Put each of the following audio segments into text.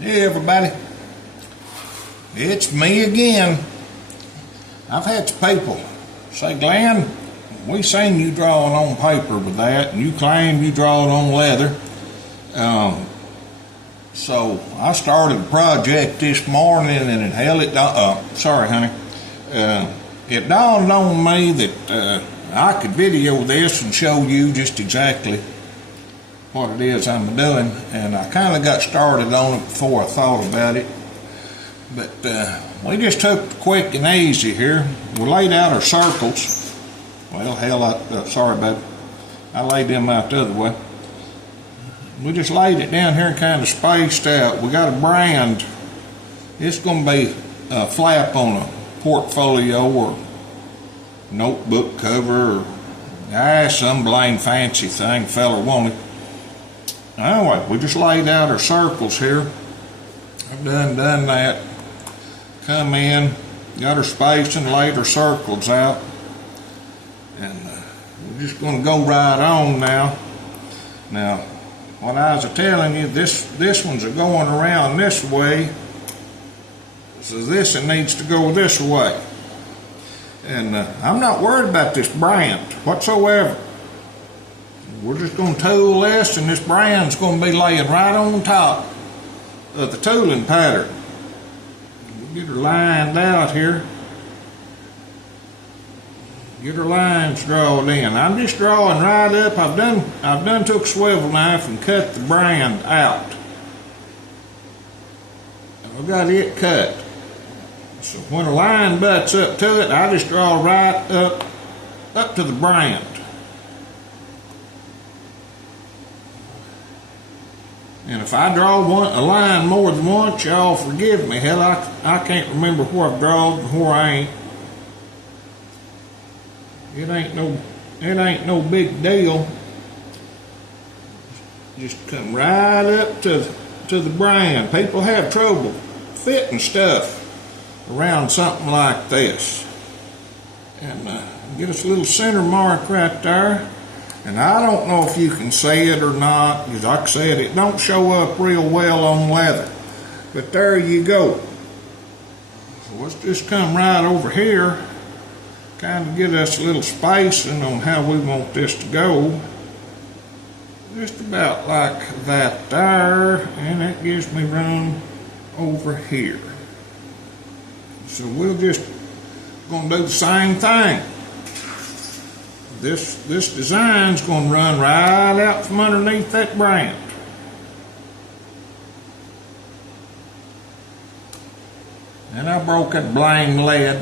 Hey everybody, it's me again. I've had some people say, Glenn, we seen you drawing on paper with that, and you claim you draw it on leather. So I started a project this morning, and it held it. Sorry, honey. It dawned on me that I could video this and show you just exactly what it is I'm doing, and I kind of got started on it before I thought about it. But we just took it quick and easy here. We laid out our circles. Well, hell, sorry about it. I laid them out the other way. We just laid it down here and kind of spaced out. We got a brand. It's going to be a flap on a portfolio or notebook cover or some blame fancy thing fella wanted. Anyway, we just laid out our circles here. I've done that. Come in, got our space and laid our circles out. And we're just going to go right on now. Now, what I was telling you, this one's going around this way. So this one needs to go this way. And I'm not worried about this brand whatsoever. We're just going to tool this, and this brand's going to be laying right on top of the tooling pattern. We'll get her lined out here. Get her lines drawn in. I'm just drawing right up. I've done took a swivel knife and cut the brand out. I've got it cut. So when a line butts up to it, I just draw right up to the brand. And if I draw a line more than once, y'all forgive me. Hell, I can't remember where I've drawn and where I ain't. It ain't no big deal. Just come right up to the brand. People have trouble fitting stuff around something like this. And get us a little center mark right there. And I don't know if you can see it or not, because like I said, it don't show up real well on leather. But there you go. So let's just come right over here, kind of get us a little spacing on how we want this to go. Just about like that there, and that gives me room over here. So we'll just gonna do the same thing. This design's going to run right out from underneath that brand. And I broke that blame lead.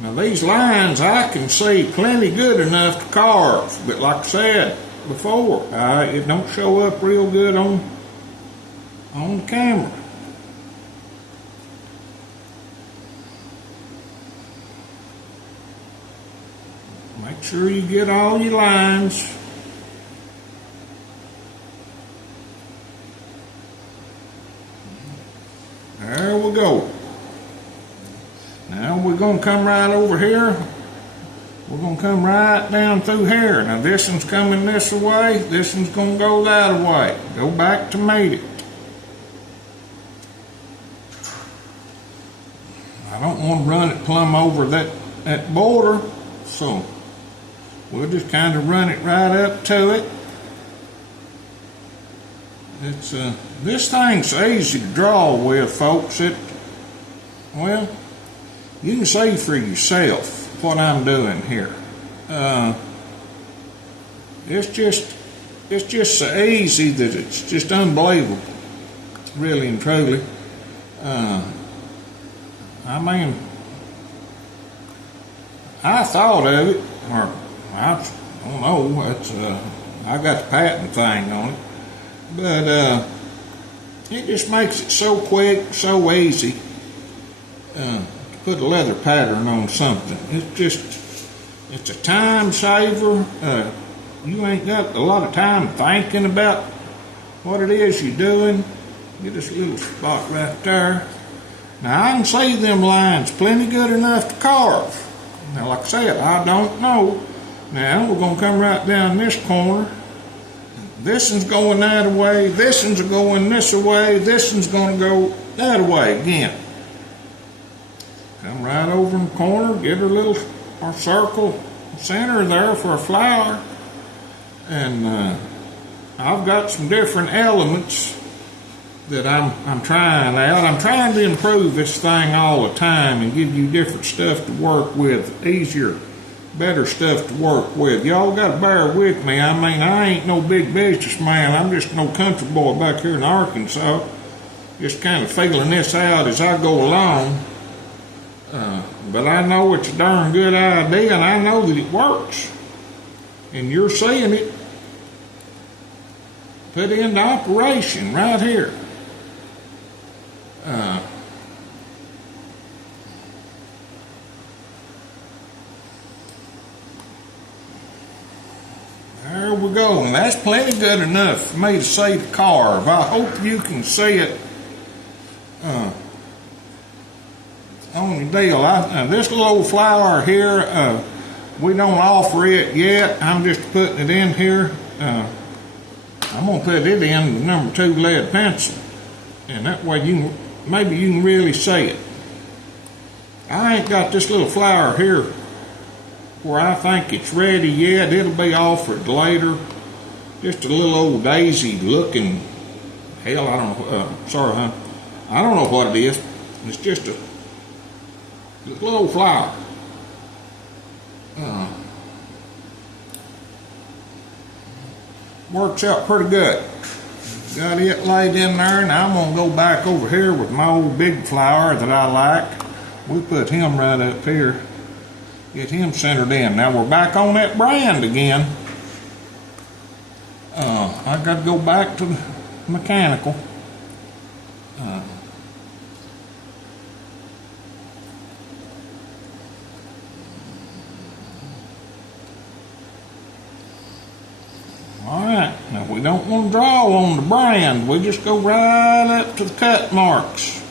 Now these lines I can see plenty good enough to carve, but like I said before, it don't show up real good on the camera. Make sure you get all your lines. There we go. Now we're going to come right over here. We're going to come right down through here. Now this one's coming this way. This one's going to go that way. Go back to meet it. I don't want to run it plumb over that border, so we'll just kind of run it right up to it. It's this thing's easy to draw with, folks. Well, you can see for yourself what I'm doing here. It's just so easy that it's just unbelievable, really and truly. I mean, I thought of it, or I don't know, I got the patent thing on it, but it just makes it so quick, so easy to put a leather pattern on something. It's a time saver. You ain't got a lot of time thinking about what it is you're doing. Get this little spot right there. Now I can see them lines plenty good enough to carve. Now like I said, I don't know. Now we're going to come right down this corner This one's going that way, this one's going this way, this one's going to go that way again. Come right over in the corner, get her little our circle center there for a flower. And I've got some different elements that I'm trying out. I'm trying to improve this thing all the time and give you different stuff to work with, easier, better stuff to work with. Y'all got to bear with me. I mean, I ain't no big businessman. I'm just no country boy back here in Arkansas, just kind of figuring this out as I go along. But I know it's a darn good idea, and I know that it works. And you're seeing it put into operation right here. There we go, and that's plenty good enough for me to see the carve. I hope you can see it on the deal. This little old flower here, we don't offer it yet. I'm just putting it in here. I'm going to put it in with number 2 lead pencil, and that way maybe you can really see it. I ain't got this little flower here where I think it's ready yet. It'll be offered later. Just a little old daisy looking, hell, I don't know, sorry, huh? I don't know what it is. It's just a little old flower. Works out pretty good. Got it laid in there, and I'm going to go back over here with my old big flower that I like. We put him right up here. Get him centered in. Now we're back on that brand again. I got to go back to the mechanical. Alright, now we don't want to draw on the brand. We just go right up to the cut marks.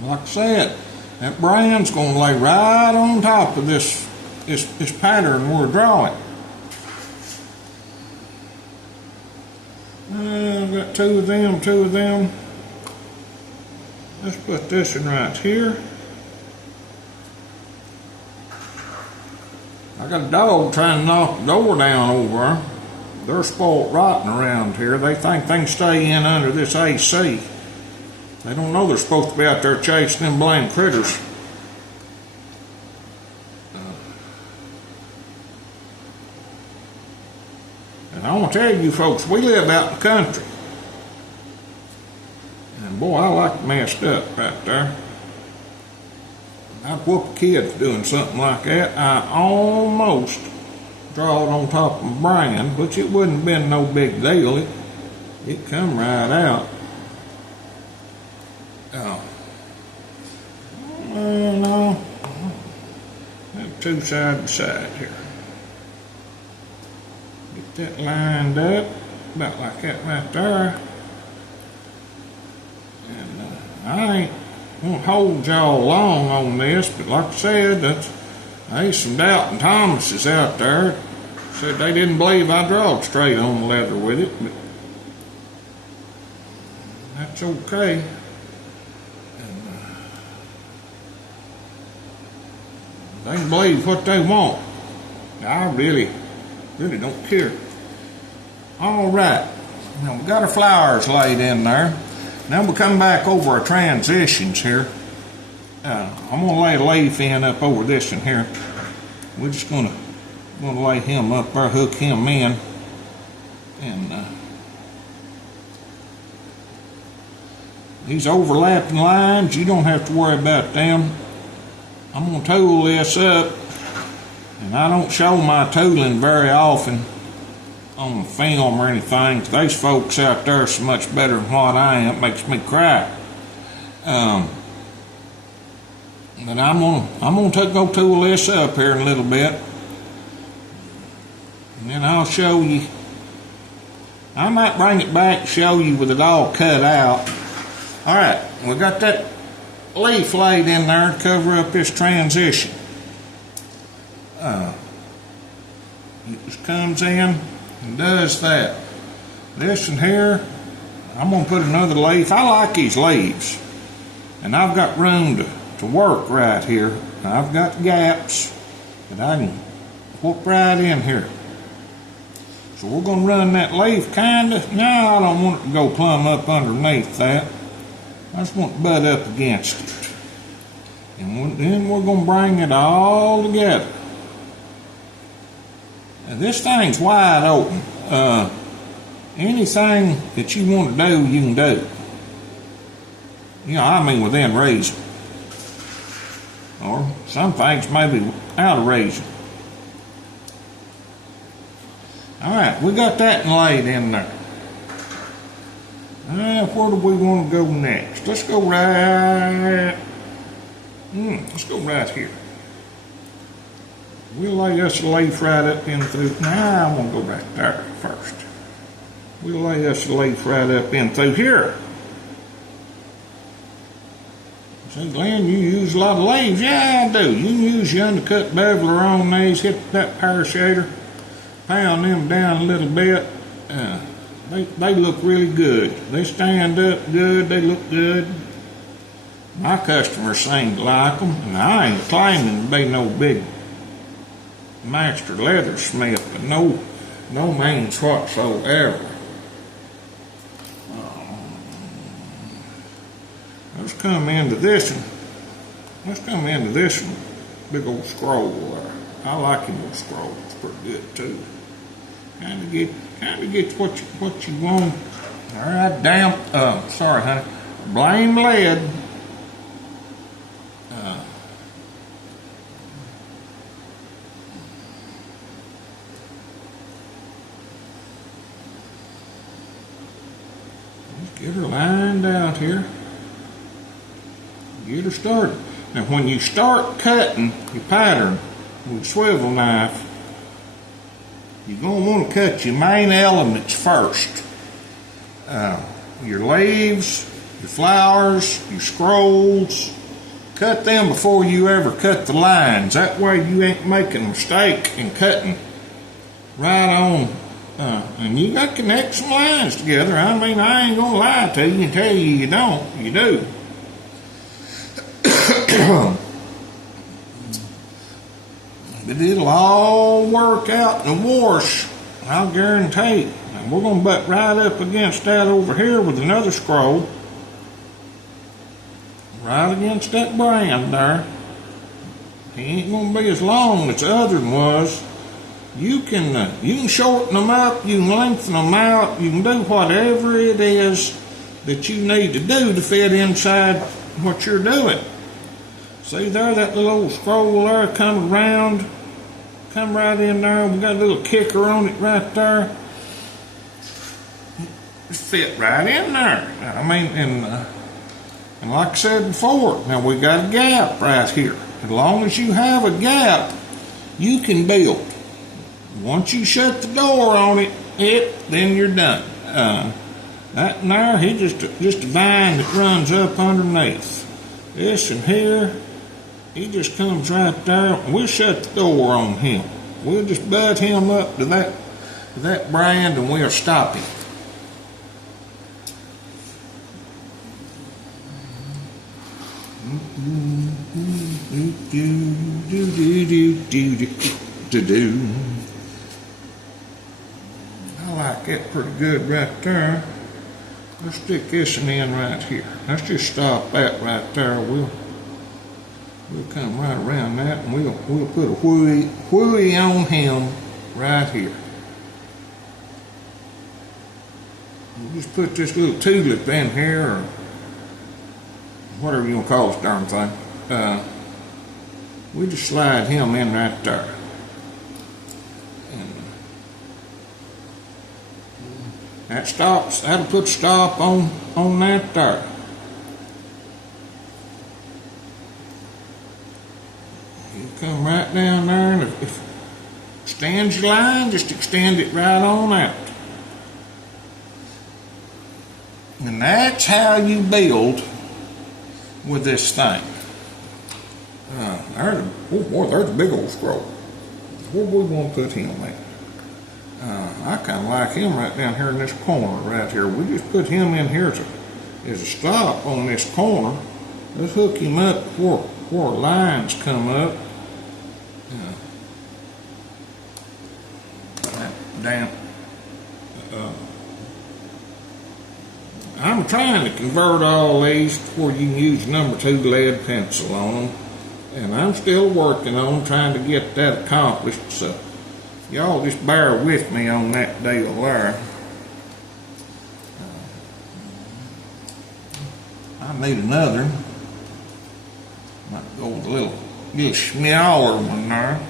Like I said, that brand's going to lay right on top of this pattern we're drawing. I've got two of them. Let's put this one right here. I got a dog trying to knock the door down over there. They're spoiled rotten around here. They think they can stay in under this AC. They don't know they're supposed to be out there chasing them blame critters. And I want to tell you folks, we live out in the country. And boy, I like messed up right there. I'd whoop a kid for doing something like that. I almost drawed on top of my brand, which it wouldn't have been no big deal. It come right out. No. Have two side by side here. Get that lined up, about like that right there. And I ain't won't hold y'all long on this, but like I said, there's some doubting Thomases out there. Said they didn't believe I drawed straight on the leather with it, but that's okay. And they can believe what they want. I really don't care. All right, now we got our flowers laid in there. Now we'll come back over our transitions here. I'm gonna lay a leaf in up over this one here. We're just gonna lay him up there, hook him in, and these overlapping lines, you don't have to worry about them. I'm gonna tool this up, and I don't show my tooling very often on film or anything. These folks out there are so much better than what I am. It makes me cry. But I'm gonna go tool this up here in a little bit, and then I'll show you. I might bring it back and show you with it all cut out. All right, we got that leaf laid in there to cover up this transition. It just comes in and does that. This in here, I'm going to put another lathe. I like these lathes. And I've got room to work right here. I've got gaps that I can whoop right in here. So we're going to run that lathe kinda. Now I don't want it to go plumb up underneath that. I just want to butt up against it. And then we're going to bring it all together. Now this thing's wide open. Anything that you want to do, you can do. You know, I mean within reason. Or some things maybe out of reason. Alright, we got that laid in there. Where do we want to go next? Let's go right here. We'll lay us a lathe right up in through. Now I'm going to go right there first. We'll lay us a lathe right up in through here. Say, Glenn, you use a lot of lathes. Yeah, I do. You can use your undercut beveler on these, hit that power shader, pound them down a little bit. They look really good. They stand up good. They look good. My customers seem to like them, and I ain't claiming to be no big master leathersmith, but no means whatsoever. Let's come into this one. Big old scroll. I like him old scroll. It's pretty good too. Kind of get what you want. All right, sorry, honey. Blame lead. Let's get her lined out here. Get her started. Now, when you start cutting your pattern with a swivel knife, you're going to want to cut your main elements first. Your leaves, your flowers, your scrolls. Cut them before you ever cut the lines. That way you ain't making a mistake in cutting right on. And you got to connect some lines together. I mean, I ain't going to lie to you and tell you you don't. You do. But it'll all work out in the wash, I'll guarantee. And we're going to butt right up against that over here with another scroll. Right against that brand there. He ain't going to be as long as the other one was. You can shorten them up, you can lengthen them out, you can do whatever it is that you need to do to fit inside what you're doing. See there, that little old scroll there come around, come right in there. We got a little kicker on it right there. Just fit right in there. I mean, and like I said before, now we got a gap right here. As long as you have a gap, you can build. Once you shut the door on it, then you're done. That in there, he just a vine that runs up underneath. This and here. He just comes right there, and we'll shut the door on him. We'll just butt him up to that brand, and we'll stop him. I like that pretty good right there. Let's stick this one in right here. Let's just stop that right there. We'll come right around that, and we'll put a whooey on him right here. We'll just put this little tulip in here, or whatever you want to call this darn thing. We just slide him in right there. And that stops. That'll put a stop on that there. Come right down there, and if it extends your line, just extend it right on out. And that's how you build with this thing. There's a big old scroll. Where do we want to put him at? I kind of like him right down here in this corner right here. We just put him in here as a stop on this corner. Let's hook him up before lines come up. Damn. I'm trying to convert all these before you can use number 2 lead pencil on them. And I'm still working on trying to get that accomplished. So y'all just bear with me on that deal there. I need another one. Might go with a little smaller one there.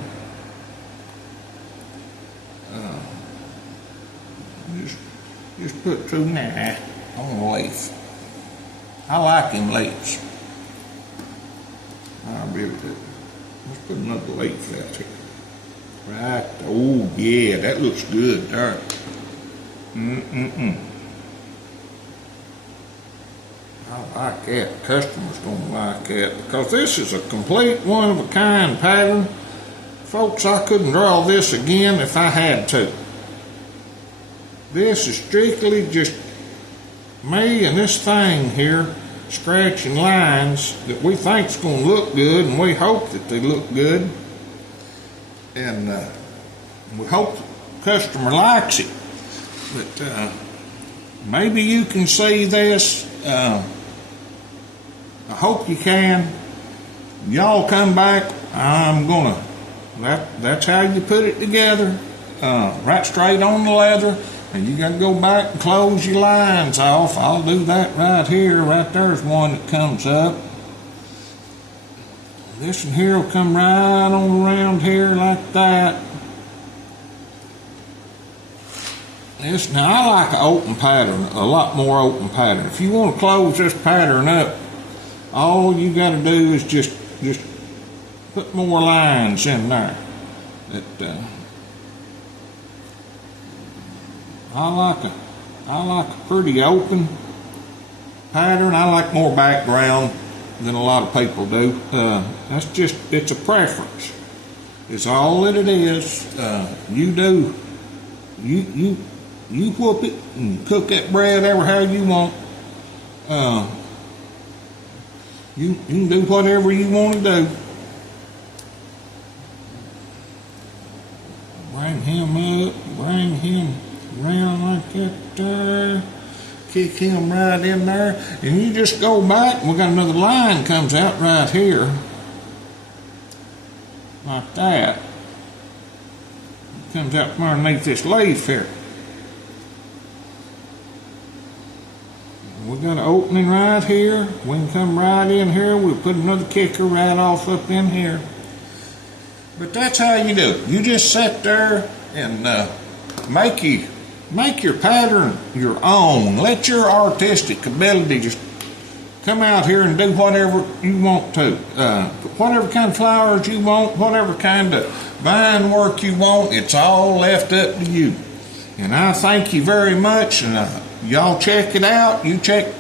Just put 2 now on the leaf. I like them leaves. I'll be able to. Let's put another leaf out here. Right. Oh yeah, that looks good there. I like that. Customers gonna like that because this is a complete one-of-a-kind pattern. Folks, I couldn't draw this again if I had to. This is strictly just me and this thing here scratching lines that we think's going to look good, and we hope that they look good, and we hope the customer likes it. But maybe you can see this. I hope you can. Y'all come back. That's how you put it together. Right straight on the leather. And you got to go back and close your lines off. I'll do that right here. Right there's one that comes up. This one here will come right on around here like that. This, now I like an open pattern, a lot more open pattern. If you want to close this pattern up, all you got to do is just put more lines in there. I like a pretty open pattern. I like more background than a lot of people do. It's a preference. It's all that it is. You whoop it and cook that bread ever how you want. You can do whatever you want to do. Bring him up, bring him around like that there, kick him right in there, and you just go back, and we got another line comes out right here, like that. It comes out from underneath this leaf here. We got an opening right here. We can come right in here. We'll put another kicker right off up in here. But that's how you do it. You just sit there and make your pattern your own. Let your artistic ability just come out here and do whatever you want to. Whatever kind of flowers you want, whatever kind of vine work you want, it's all left up to you. And I thank you very much, and y'all check it out. You check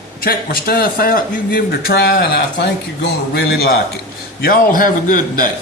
my stuff out. You give it a try, and I think you're going to really like it. Y'all have a good day.